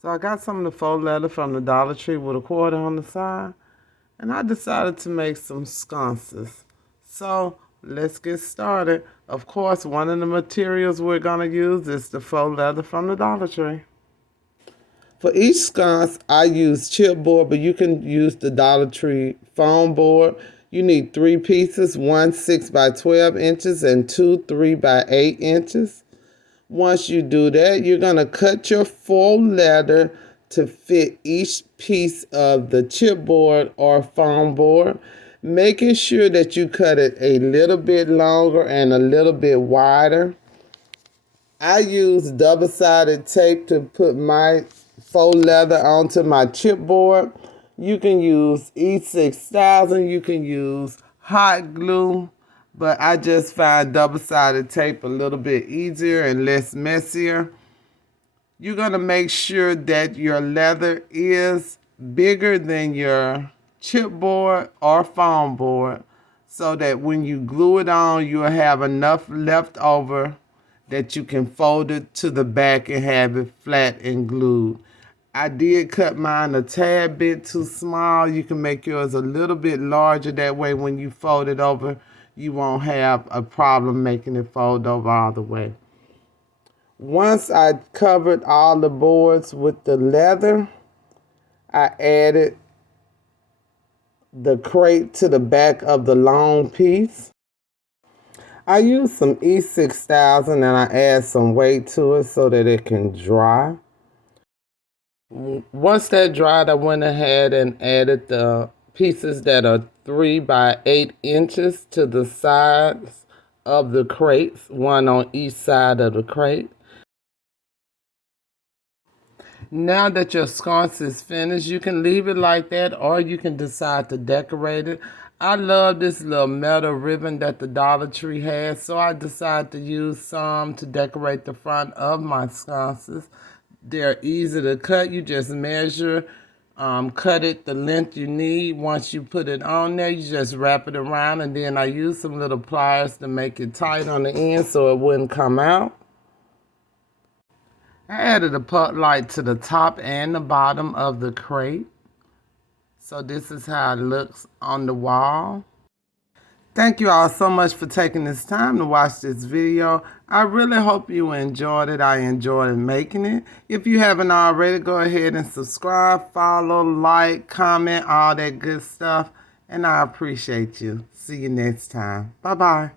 So I got some of the faux leather from the Dollar Tree with a quarter on the side, and I decided to make some sconces. So let's get started. Of course, one of the materials we're gonna use is the faux leather from the Dollar Tree. For each sconce, I use chipboard, but you can use the Dollar Tree foam board. You need 3 pieces, one 6 by 12 inches and two 3 by 8 inches. Once you do that, you're going to cut your faux leather to fit each piece of the chipboard or foam board, making sure that you cut it a little bit longer and a little bit wider. I use double-sided tape to put my faux leather onto my chipboard. You can use E6000, you can use hot glue, but I just find double-sided tape a little bit easier and less messier. You're going to make sure that your leather is bigger than your chipboard or foam board so that when you glue it on, you'll have enough left over that you can fold it to the back and have it flat and glued. I did cut mine a tad bit too small. You can make yours a little bit larger. That way when you fold it over, you won't have a problem making it fold over all the way. Once I covered all the boards with the leather, I added the crate to the back of the long piece. I use some E6000 and I add some weight to it so that it can dry. Once that dried, I went ahead and added the pieces that are 3 by 8 inches to the sides of the crates, one on each side of the crate. Now that your sconce is finished, you can leave it like that or you can decide to decorate it. I love this little metal ribbon that the Dollar Tree has, so I decided to use some to decorate the front of my sconces. They're easy to cut. You just measure, cut it the length you need. Once you put it on there, you just wrap it around, and then I use some little pliers to make it tight on the end so it wouldn't come out. I added a puck light to the top and the bottom of the crate. So this is how it looks on the wall. Thank you all so much for taking this time to watch this video. I really hope you enjoyed it. I enjoyed making it. If you haven't already, go ahead and subscribe, follow, like, comment, all that good stuff. And I appreciate you. See you next time. Bye-bye.